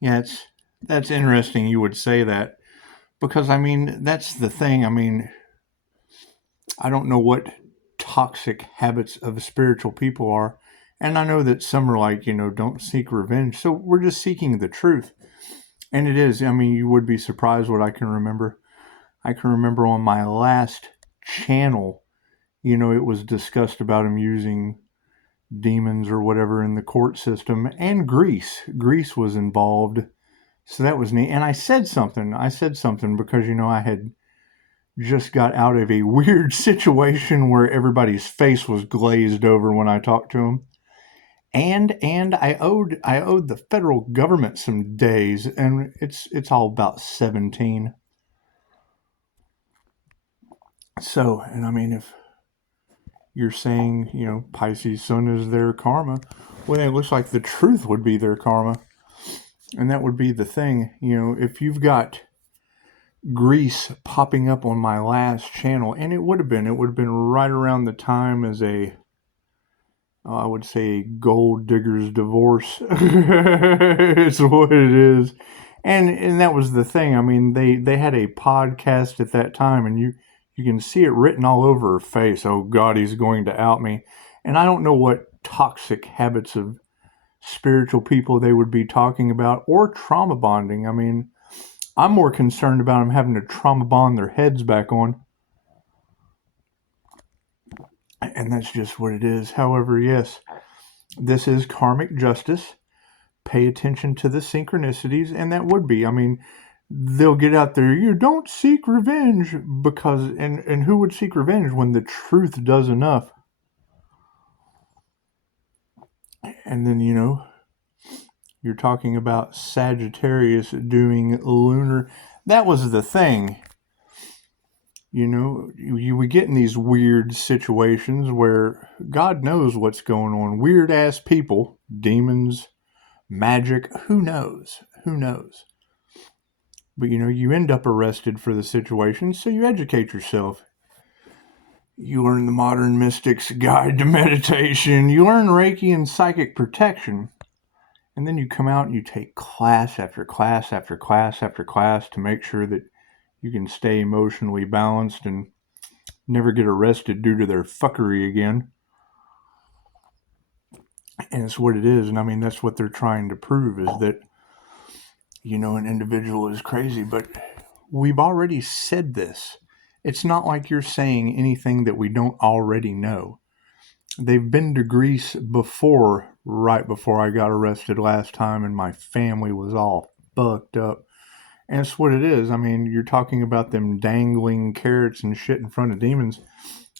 Yeah, that's interesting you would say that because I mean, that's the thing. I mean, I don't know what toxic habits of spiritual people are. And I know that some are like, don't seek revenge. So we're just seeking the truth. And it is. I mean, you would be surprised what I can remember. I can remember on my last channel, it was discussed about him using demons or whatever in the court system, and Greece. Greece was involved. So that was neat. And I said something. I said something because, I had just got out of a weird situation where everybody's face was glazed over when I talked to him. And I owed the federal government some days, and it's all about 17. So, and I mean, if you're saying, Pisces sun is their karma, well, then it looks like the truth would be their karma. And that would be the thing. If you've got Greece popping up on my last channel, and it would have been right around the time as I would say, a gold digger's divorce. It's what it is. And that was the thing. I mean, they had a podcast at that time, and you can see it written all over her face. Oh God, he's going to out me. And I don't know what toxic habits of spiritual people they would be talking about, or trauma bonding. I mean, I'm more concerned about them having to trauma bond their heads back on. And that's just what it is. However, yes, this is karmic justice. Pay attention to the synchronicities, and that would be, I mean, they'll get out there, you don't seek revenge, because, and who would seek revenge when the truth does enough? And then, you're talking about Sagittarius doing lunar. That was the thing. You would get in these weird situations where God knows what's going on. Weird ass people, demons, magic, who knows? Who knows? But you end up arrested for the situation, so you educate yourself. You learn the modern mystic's guide to meditation, you learn Reiki and psychic protection, and then you come out and you take class after class after class after class to make sure that you can stay emotionally balanced and never get arrested due to their fuckery again. And it's what it is, and I mean, that's what they're trying to prove is that, an individual is crazy, but we've already said this. It's not like you're saying anything that we don't already know. They've been to Greece before, right before I got arrested last time, and my family was all fucked up. And it's what it is. I mean, you're talking about them dangling carrots and shit in front of demons.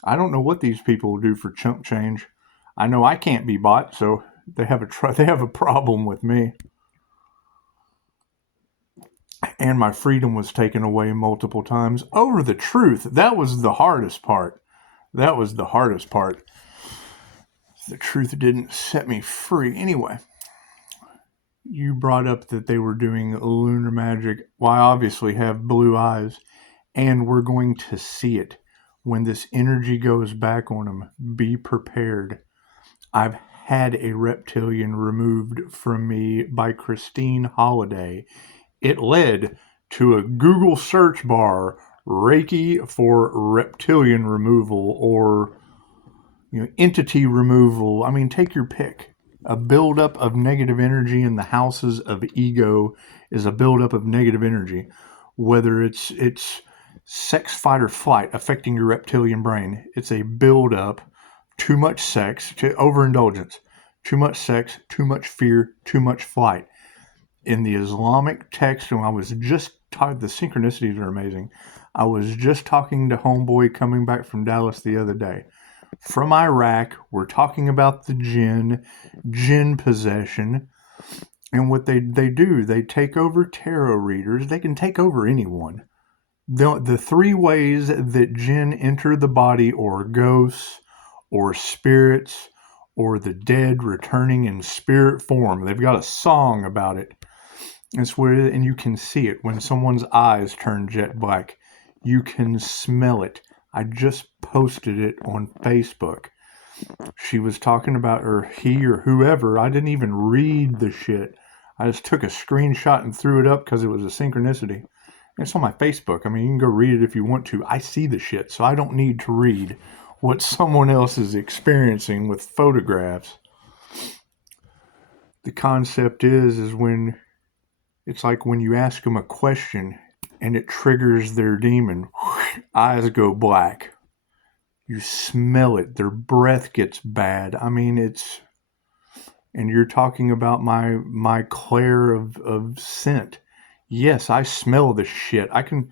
I don't know what these people do for chump change. I know I can't be bought, so they have a problem with me. And my freedom was taken away multiple times over the truth. That was the hardest part. That was the hardest part. The truth didn't set me free. Anyway, you brought up that they were doing lunar magic. Well, I obviously have blue eyes, and we're going to see it when this energy goes back on them. Be prepared. I've had a reptilian removed from me by Christine Holiday. It led to a Google search bar, Reiki for reptilian removal, or entity removal. I mean, take your pick. A buildup of negative energy in the houses of ego is a buildup of negative energy. Whether it's sex, fight, or flight affecting your reptilian brain, it's a buildup. Too much sex, to overindulgence. Too much sex, too much fear, too much flight. In the Islamic text, and I was just talking, the synchronicities are amazing. I was just talking to Homeboy coming back from Dallas the other day. From Iraq, we're talking about the jinn possession, and what they do, they take over tarot readers. They can take over anyone. The three ways that jinn enter the body, or ghosts, or spirits, or the dead returning in spirit form. They've got a song about it. It's where, and you can see it when someone's eyes turn jet black. You can smell it. I just posted it on Facebook. She was talking about, or he or whoever, I didn't even read the shit. I just took a screenshot and threw it up because it was a synchronicity. It's on my Facebook. I mean, you can go read it if you want to. I see the shit, so I don't need to read what someone else is experiencing with photographs. The concept is when it's like when you ask them a question and it triggers their demon, eyes go black. You smell it. Their breath gets bad. I mean, it's... And you're talking about my clair of scent. Yes, I smell the shit. I can...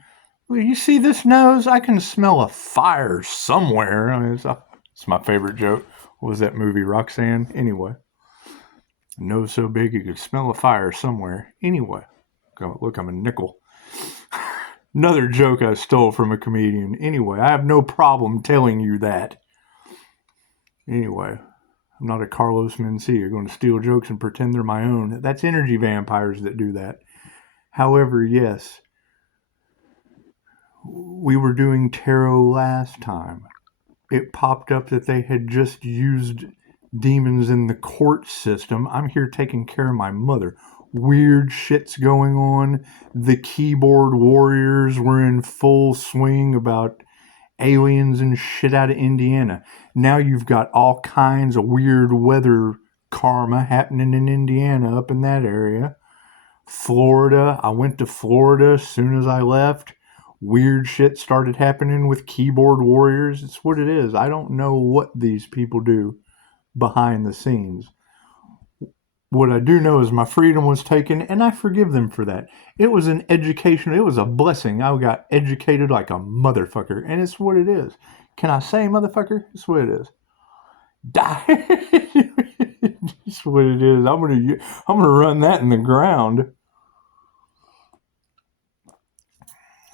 Well, you see this nose? I can smell a fire somewhere. I mean, it's my favorite joke. What was that movie, Roxanne? Anyway. Nose so big you could smell a fire somewhere. Anyway. Look, I'm a nickel. Another joke I stole from a comedian. Anyway, I have no problem telling you that. Anyway, I'm not a Carlos Mencia going to steal jokes and pretend they're my own. That's energy vampires that do that. However, yes, we were doing tarot last time. It popped up that they had just used demons in the court system. I'm here taking care of my mother. Weird shit's going on. The keyboard warriors were in full swing about aliens and shit out of Indiana. Now you've got all kinds of weird weather karma happening in Indiana, up in that area. Florida, I went to Florida as soon as I left. Weird shit started happening with keyboard warriors. It's what it is. I don't know what these people do behind the scenes. What I do know is my freedom was taken, and I forgive them for that. It was an education. It was a blessing. I got educated like a motherfucker, and it's what it is. Can I say motherfucker? It's what it is. Die. It's what it is. I'm gonna run that in the ground.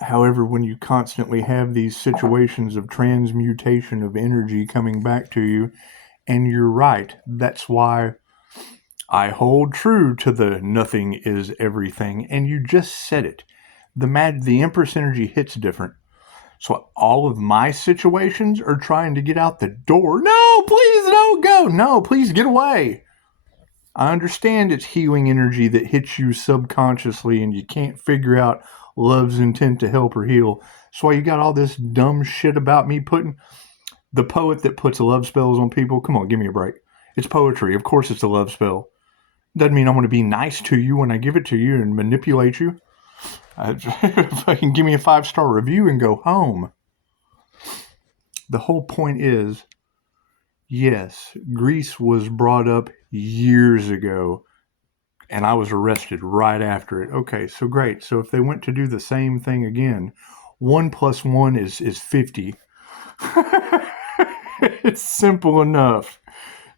However, when you constantly have these situations of transmutation of energy coming back to you, and you're right, that's why I hold true to the nothing is everything, and you just said it. The Empress energy hits different. So all of my situations are trying to get out the door. No, please don't go. No, please get away. I understand it's healing energy that hits you subconsciously and you can't figure out love's intent to help or heal. So why you got all this dumb shit about me putting... The poet that puts love spells on people, come on, give me a break. It's poetry. Of course it's a love spell. Doesn't mean I'm going to be nice to you when I give it to you and manipulate you. If I can give me a 5-star review and go home. The whole point is, yes, Greece was brought up years ago, and I was arrested right after it. Okay, so great. So if they went to do the same thing again, 1 + 1 is 50. It's simple enough.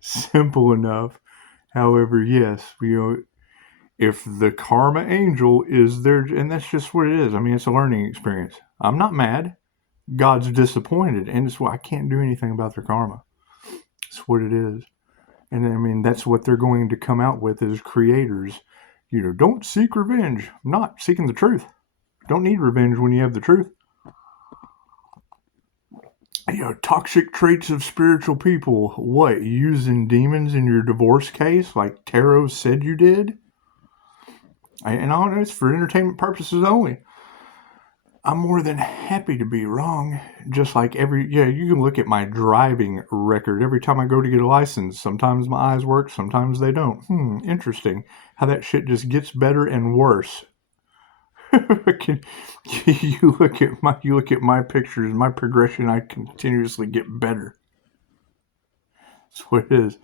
Simple enough. However, yes, if the karma angel is there, and that's just what it is. I mean, it's a learning experience. I'm not mad. God's disappointed, and it's why I can't do anything about their karma. It's what it is. And I mean, that's what they're going to come out with as creators. Don't seek revenge. I'm not seeking the truth. Don't need revenge when you have the truth. Toxic traits of spiritual people. What, using demons in your divorce case like tarot said you did? And all it's for entertainment purposes only. I'm more than happy to be wrong. Just like you can look at my driving record. Every time I go to get a license, sometimes my eyes work, sometimes they don't. Interesting. How that shit just gets better and worse. You look at my pictures, my progression, I continuously get better. That's what it is.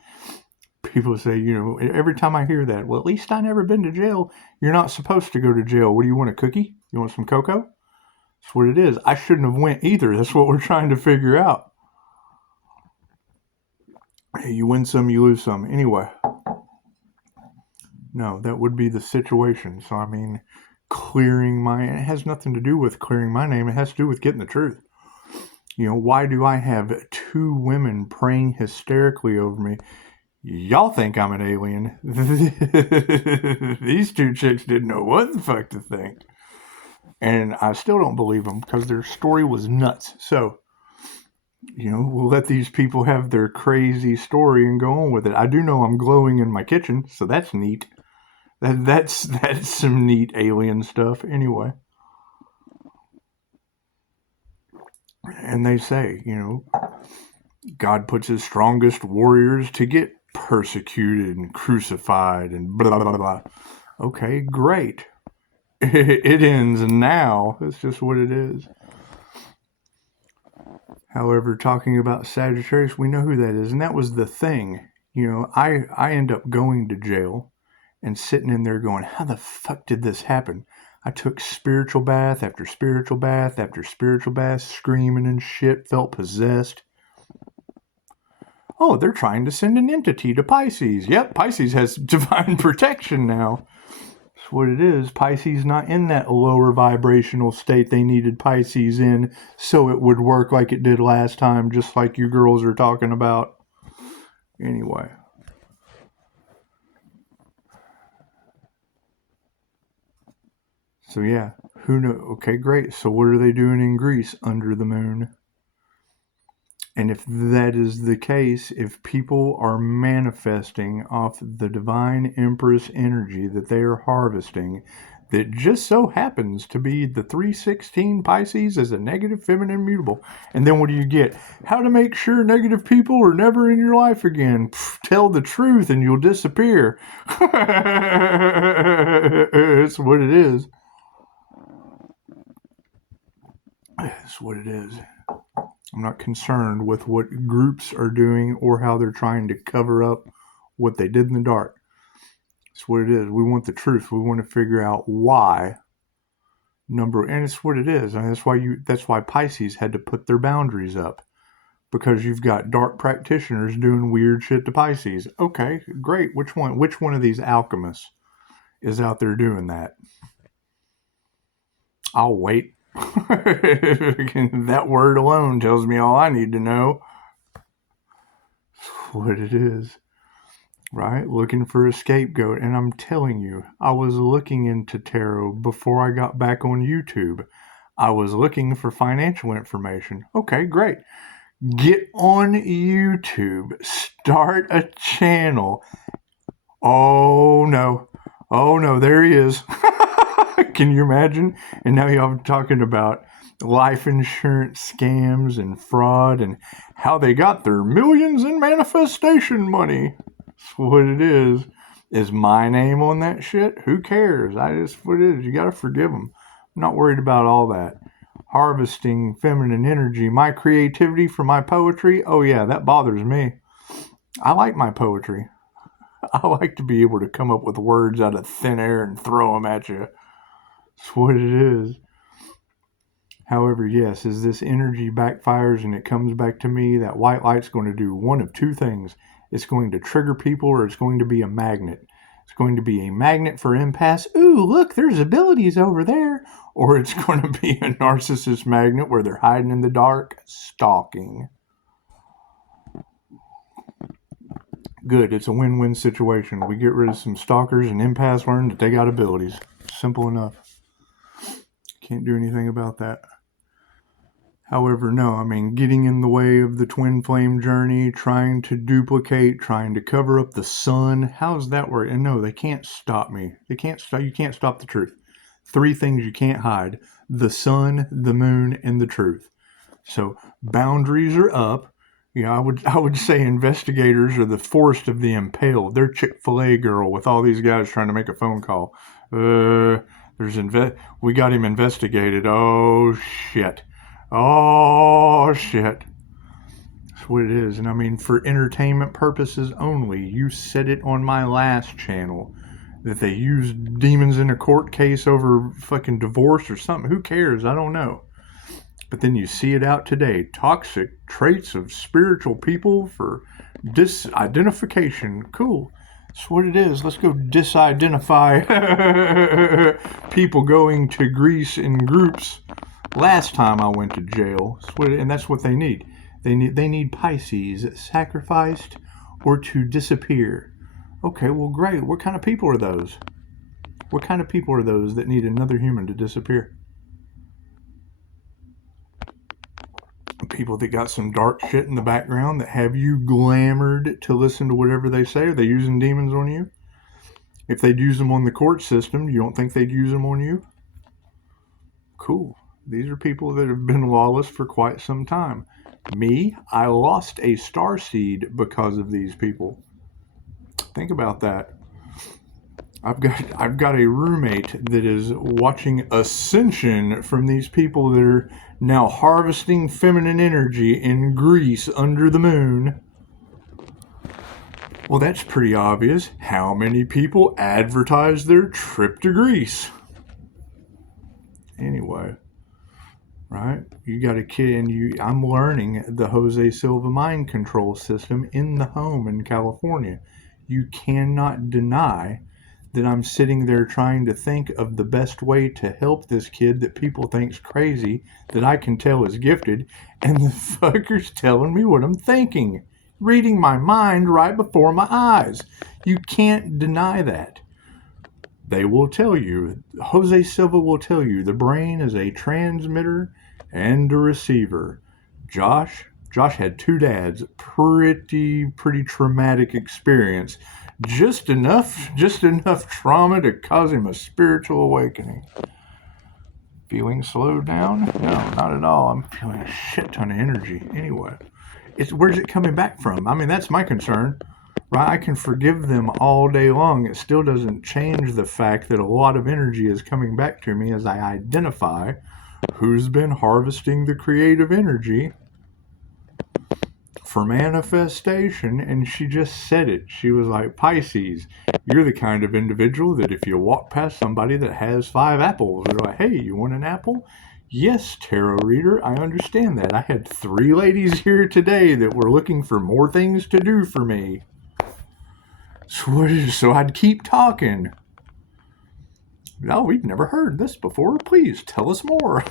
People say, every time I hear that, well, at least I never been to jail. You're not supposed to go to jail. What do you want, a cookie? You want some cocoa? That's what it is. I shouldn't have went either. That's what we're trying to figure out. You win some, you lose some. Anyway. No, that would be the situation. So, I mean, it has nothing to do with clearing my name. It has to do with getting the truth. Why do I have 2 women praying hysterically over me? Y'all think I'm an alien. These 2 chicks didn't know what the fuck to think. And I still don't believe them because their story was nuts. So, we'll let these people have their crazy story and go on with it. I do know I'm glowing in my kitchen, so that's neat. That's some neat alien stuff. Anyway, and they say, God puts his strongest warriors to get persecuted and crucified and blah blah blah. Okay, great. It ends now. That's just what it is. However, talking about Sagittarius, we know who that is, and that was the thing. I end up going to jail and sitting in there going, how the fuck did this happen? I took spiritual bath after spiritual bath after spiritual bath, screaming and shit, felt possessed. Oh, they're trying to send an entity to Pisces. Yep, Pisces has divine protection now. That's what it is. Pisces not in that lower vibrational state they needed Pisces in so it would work like it did last time, just like you girls are talking about. Anyway. So yeah, who knows? Okay, great. So what are they doing in Greece under the moon? And if that is the case, if people are manifesting off the divine empress energy that they are harvesting, that just so happens to be the 316 Pisces as a negative feminine mutable. And then what do you get? How to make sure negative people are never in your life again. Pfft, tell the truth and you'll disappear. It's what it is. It's what it is. I'm not concerned with what groups are doing or how they're trying to cover up what they did in the dark. It's what it is. We want the truth. We want to figure out why. And it's what it is. And that's why Pisces had to put their boundaries up. Because you've got dark practitioners doing weird shit to Pisces. Okay, great. Which one of these alchemists is out there doing that? I'll wait. That word alone tells me all I need to know. What it is, right? Looking for a scapegoat. And I'm telling you, I was looking into tarot before I got back on YouTube. I was looking for financial information. Okay, great. Get on YouTube. Start a channel. Oh no. Oh no, there he is. Can you imagine? And now y'all talking about life insurance scams and fraud and how they got their millions in manifestation money. That's what it is. Is my name on that shit? Who cares? What it is. You gotta forgive them. I'm not worried about all that. Harvesting feminine energy, my creativity for my poetry. Oh yeah, that bothers me. I like my poetry. I like to be able to come up with words out of thin air and throw them at you. That's what it is. However, yes, as this energy backfires and it comes back to me, that white light's going to do one of two things. It's going to trigger people or it's going to be a magnet. It's going to be a magnet for empaths. Ooh, look, there's abilities over there. Or it's going to be a narcissist magnet where they're hiding in the dark, stalking. Good, it's a win-win situation. We get rid of some stalkers and empaths learn that they got abilities. Simple enough. Can't do anything about that. However, no, getting in the way of the twin flame journey, trying to duplicate, trying to cover up the sun. How's that work? And no, they can't stop me. You can't stop the truth. 3 things you can't hide: the sun, the moon, and the truth. So boundaries are up. I would say investigators are the forest of the impaled. They're Chick-fil-A girl with all these guys trying to make a phone call. We got him investigated. Oh shit. Oh shit. That's what it is. And for entertainment purposes only, you said it on my last channel that they used demons in a court case over fucking divorce or something. Who cares? I don't know. But then you see it out today. Toxic traits of spiritual people for disidentification. Cool. That's what it is. Let's go disidentify people going to Greece in groups. Last time I went to jail, and that's what they need. They need Pisces sacrificed or to disappear. Okay, well, great. What kind of people are those? What kind of people are those that need another human to disappear? People that got some dark shit in the background that have you glamored to listen to whatever they say. Are they using demons on you? If they'd use them on the court system, you don't think they'd use them on you? Cool. These are people that have been lawless for quite some time. Me, I lost a starseed because of these people. Think about that. I've got a roommate that is watching ascension from these people that are now harvesting feminine energy in Greece under the moon. Well, that's pretty obvious. How many people advertise their trip to Greece? Anyway, right? You got a kid, and I'm learning the Jose Silva mind control system in the home in California. You cannot deny that I'm sitting there trying to think of the best way to help this kid that people think's crazy, that I can tell is gifted, and the fucker's telling me what I'm thinking, reading my mind right before my eyes. You can't deny that. They will tell you, Jose Silva will tell you, the brain is a transmitter and a receiver. Josh had two dads, pretty traumatic experience. Just enough trauma to cause him a spiritual awakening. Feeling slowed down? No, not at all. I'm feeling a shit ton of energy. Anyway, where's it coming back from? I mean, that's my concern. Right? I can forgive them all day long. It still doesn't change the fact that a lot of energy is coming back to me as I identify who's been harvesting the creative energy for manifestation. And she just said it. She was like, Pisces, you're the kind of individual that if you walk past somebody that has 5 apples, they're like, hey, you want an apple? Yes, tarot reader, I understand that. I had 3 ladies here today that were looking for more things to do for me. So I'd keep talking. No, we've never heard this before. Please tell us more.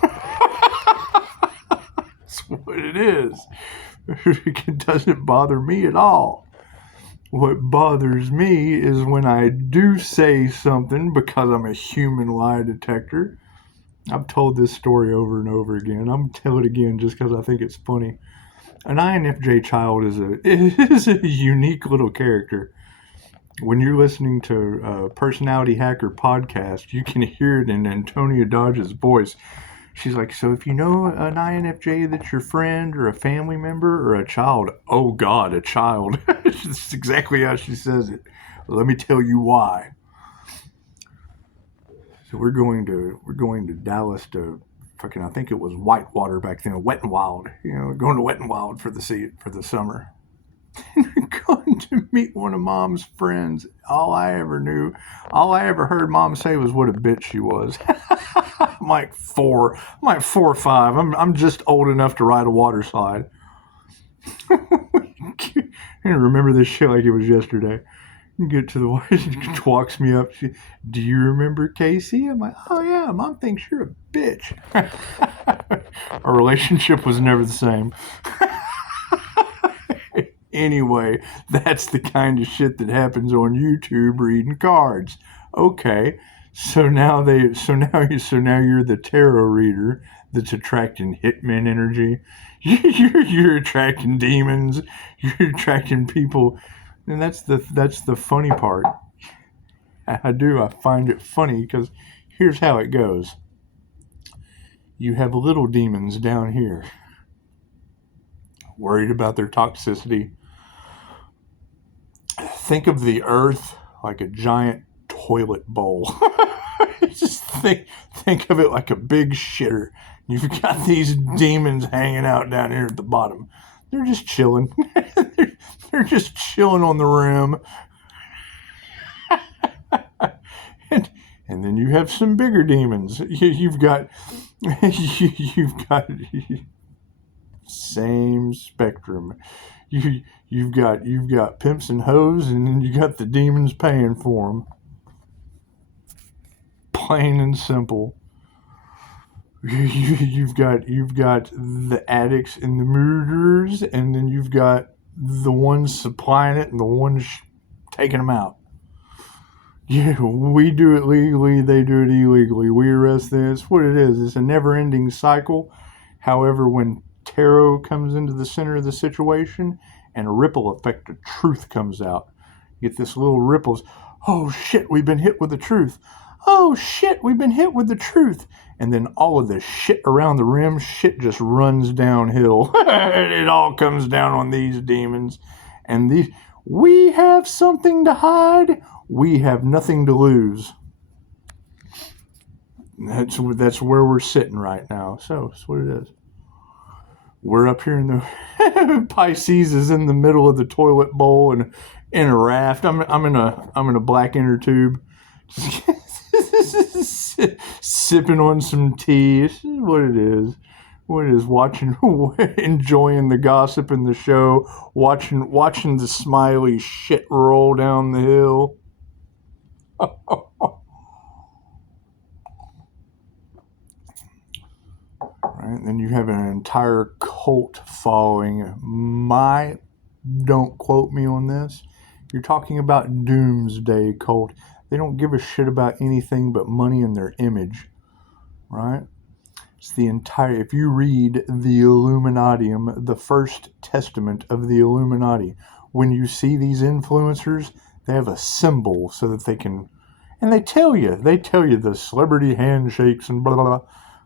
That's what it is. It doesn't bother me at all. What bothers me is when I do say something because I'm a human lie detector. I've told this story over and over again. I'm going to tell it again just because I think it's funny. An infj child is a unique little character. When you're listening to Personality Hacker podcast, you can hear it in Antonia Dodge's voice. She's like, so if you know an INFJ that's your friend or a family member or a child, oh God, a child. That's exactly how she says it. Let me tell you why. So we're going to Dallas to fucking, I think it was Whitewater back then, Wet and Wild. You know, going to Wet and Wild for the summer. And we're going to meet one of Mom's friends. All I ever heard Mom say was what a bitch she was. I'm like 4 or 5. I'm just old enough to ride a water slide. I remember this shit like it was yesterday. Get to the water, she walks me up. Do you remember Casey? I'm like, oh yeah, Mom thinks you're a bitch. Our relationship was never the same. Anyway, that's the kind of shit that happens on YouTube reading cards. Okay, so now you're the tarot reader that's attracting hitman energy. You're attracting demons. You're attracting people, and that's the funny part. I find it funny because here's how it goes. You have little demons down here, worried about their toxicity. Think of the earth like a giant toilet bowl. Just think of it like a big shitter. You've got these demons hanging out down here at the bottom. They're just chilling. They're just chilling on the rim. And then you have some bigger demons. You've got same spectrum. You've got pimps and hoes, and then you got the demons paying for them. Plain and simple. You've got the addicts and the murderers, and then you've got the ones supplying it and the ones taking them out. Yeah, we do it legally, they do it illegally. We arrest them. It's what it is. It's a never-ending cycle. However, when tarot comes into the center of the situation and a ripple effect of truth comes out, you get this little ripples. Oh shit, we've been hit with the truth. Oh shit, we've been hit with the truth. And then all of the shit around the rim, shit just runs downhill. It all comes down on these demons. And these, we have something to hide. We have nothing to lose. That's where we're sitting right now. So that's what it is. We're up here in the Pisces is in the middle of the toilet bowl and in a raft. I'm in a black inner tube, sipping on some tea. This is what it is. What it is, watching, enjoying the gossip in the show, watching the smiley shit roll down the hill. Right? And then you have an entire cult following. Don't quote me on this. You're talking about doomsday cult. They don't give a shit about anything but money and their image, right? It's the entire. If you read the Illuminatium, the first testament of the Illuminati, when you see these influencers, they have a symbol so that they can, and they tell you the celebrity handshakes and blah blah blah.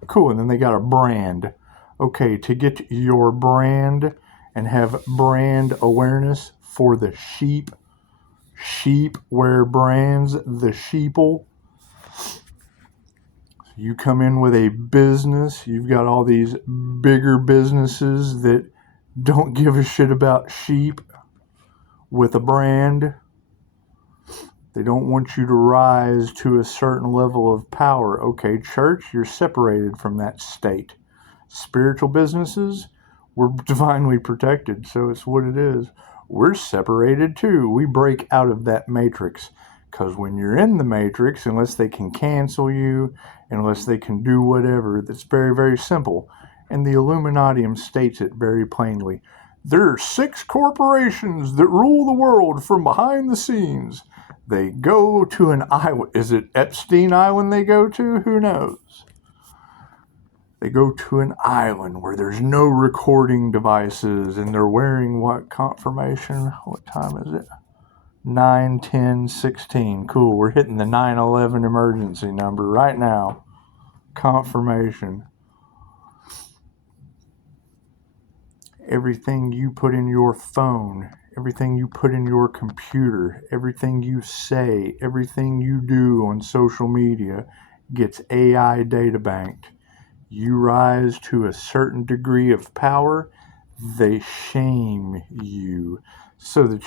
Cool, and then they got a brand. Okay, to get your brand and have brand awareness for the sheep. Sheep wear brands, the sheeple. You come in with a business, you've got all these bigger businesses that don't give a shit about sheep with a brand. They don't want you to rise to a certain level of power. Okay, church, you're separated from that state. Spiritual businesses, we're divinely protected, so it's what it is. We're separated too. We break out of that matrix. Because when you're in the matrix, unless they can cancel you, unless they can do whatever, that's very, very simple. And the Illuminatium states it very plainly. There are 6 corporations that rule the world from behind the scenes. They go to an island. Is it Epstein Island they go to? Who knows? They go to an island where there's no recording devices, and they're wearing what confirmation? What time is it? 9/10/16. Cool. We're hitting the 9/11 emergency number right now. Confirmation. Everything you put in your phone, everything you put in your computer, everything you say, everything you do on social media gets AI data banked. You rise to a certain degree of power, they shame you so that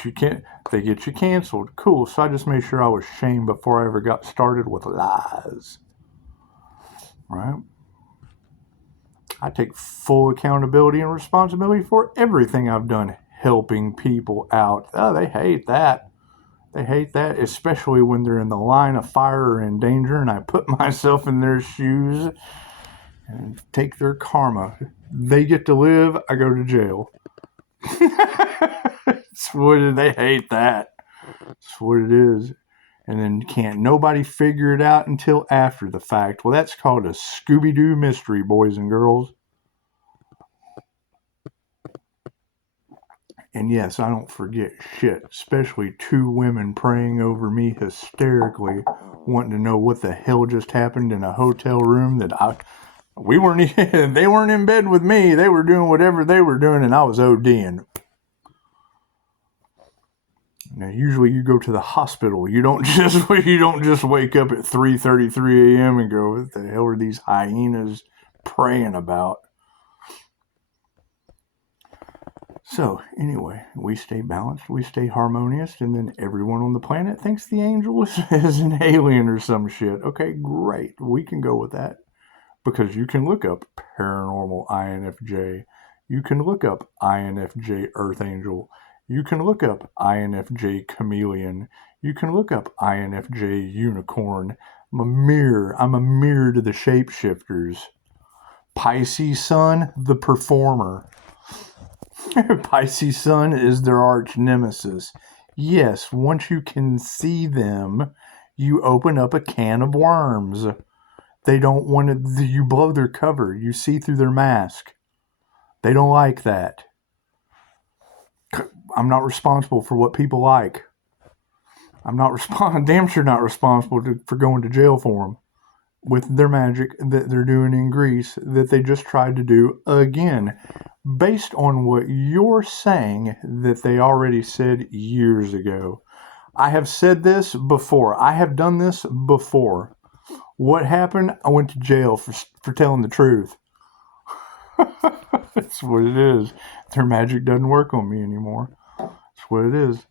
they get you canceled. Cool. So I just made sure I was shamed before I ever got started with lies. Right? I take full accountability and responsibility for everything I've done helping people out. Oh, they hate that. They hate that, especially when they're in the line of fire or in danger, and I put myself in their shoes and take their karma. They get to live, I go to jail. They hate that. That's what it is. And then can't nobody figure it out until after the fact. Well, that's called a Scooby-Doo mystery, boys and girls. And yes, I don't forget shit, especially 2 women praying over me hysterically, wanting to know what the hell just happened in a hotel room that they weren't in bed with me. They were doing whatever they were doing, and I was ODing. Now, usually you go to the hospital. You don't just wake up at 3:33 a.m. and go, "What the hell are these hyenas praying about?" So, anyway, we stay balanced, we stay harmonious, and then everyone on the planet thinks the angel is an alien or some shit. Okay, great. We can go with that. Because you can look up paranormal INFJ. You can look up INFJ Earth Angel. You can look up INFJ Chameleon. You can look up INFJ Unicorn. I'm a mirror to the shapeshifters. Pisces Sun, the performer. Pisces Sun is their arch nemesis. Yes, once you can see them, you open up a can of worms. They don't want to, you blow their cover. You see through their mask. They don't like that. I'm not responsible for what people like. I'm not damn sure not responsible for going to jail for them with their magic that they're doing in Greece that they just tried to do again, based on what you're saying that they already said years ago. I have said this before. I have done this before. What happened? I went to jail for telling the truth. That's what it is. Their magic doesn't work on me anymore. That's what it is.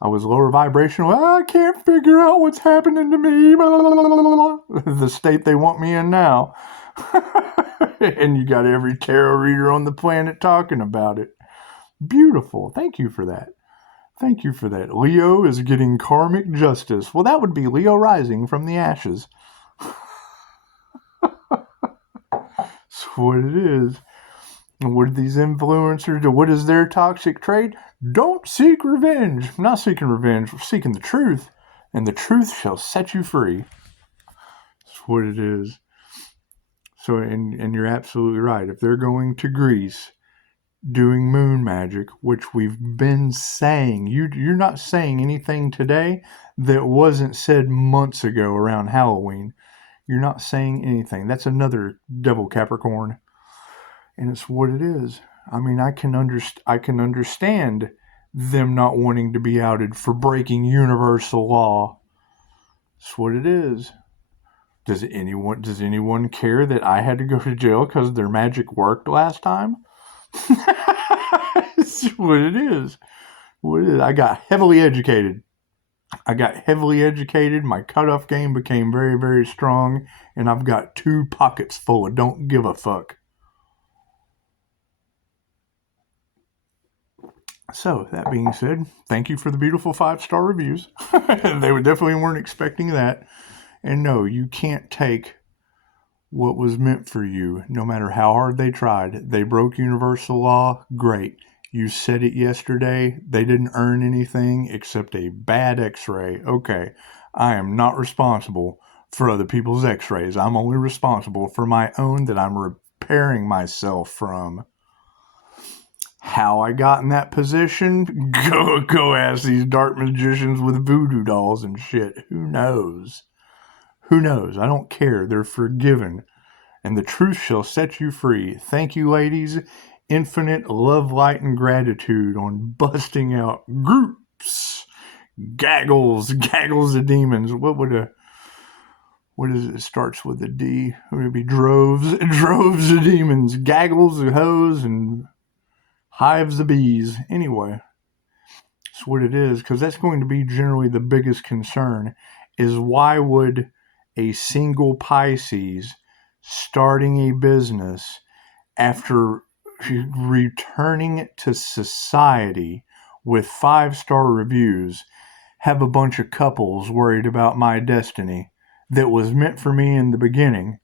I was lower vibrational. I can't figure out what's happening to me. Blah, blah, blah, blah. The state they want me in now. And you got every tarot reader on the planet talking about it. Beautiful. Thank you for that. Thank you for that. Leo is getting karmic justice. Well, that would be Leo rising from the ashes. That's what it is. And what do these influencers do? What is their toxic trait? Don't seek revenge. I'm not seeking revenge. We're seeking the truth. And the truth shall set you free. That's what it is. So, and you're absolutely right. If they're going to Greece doing moon magic, which we've been saying, you're not saying anything today that wasn't said months ago around Halloween. You're not saying anything. That's another devil Capricorn. And it's what it is. I mean, I can understand them not wanting to be outed for breaking universal law. That's what it is. Does anyone care that I had to go to jail because their magic worked last time? That's what it is. What it is. I got heavily educated. My cutoff game became very, very strong, and I've got 2 pockets full of don't give a fuck. So, that being said, thank you for the beautiful 5-star reviews. They definitely weren't expecting that. And no, you can't take what was meant for you, no matter how hard they tried. They broke universal law. Great. You said it yesterday. They didn't earn anything except a bad x-ray. Okay. I am not responsible for other people's x-rays. I'm only responsible for my own that I'm repairing myself from. How I got in that position? Go ask these dark magicians with voodoo dolls and shit. Who knows? Who knows? I don't care. They're forgiven. And the truth shall set you free. Thank you, ladies. Infinite love, light, and gratitude on busting out groups. Gaggles of demons. What is it? It starts with a D. Would it be droves of demons. Gaggles of hoes and hives of bees. Anyway, that's what it is, because that's going to be generally the biggest concern, is why would a single Pisces starting a business after returning to society with 5-star reviews have a bunch of couples worried about my destiny that was meant for me in the beginning?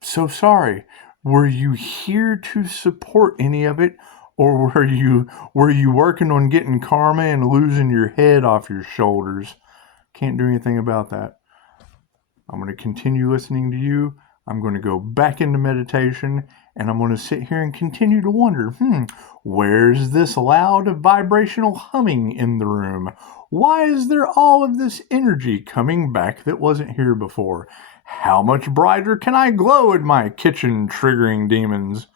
So sorry. Were you here to support any of it, or were you working on getting karma and losing your head off your shoulders? Can't do anything about that. I'm going to continue listening to you. I'm going to go back into meditation, and I'm going to sit here and continue to wonder, where's this loud vibrational humming in the room? Why is there all of this energy coming back that wasn't here before? How much brighter can I glow in my kitchen, triggering demons?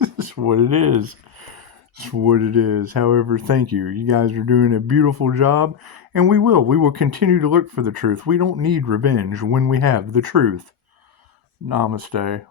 That's what it is. That's what it is. However, thank you. You guys are doing a beautiful job, and we will continue to look for the truth. We don't need revenge when we have the truth. Namaste.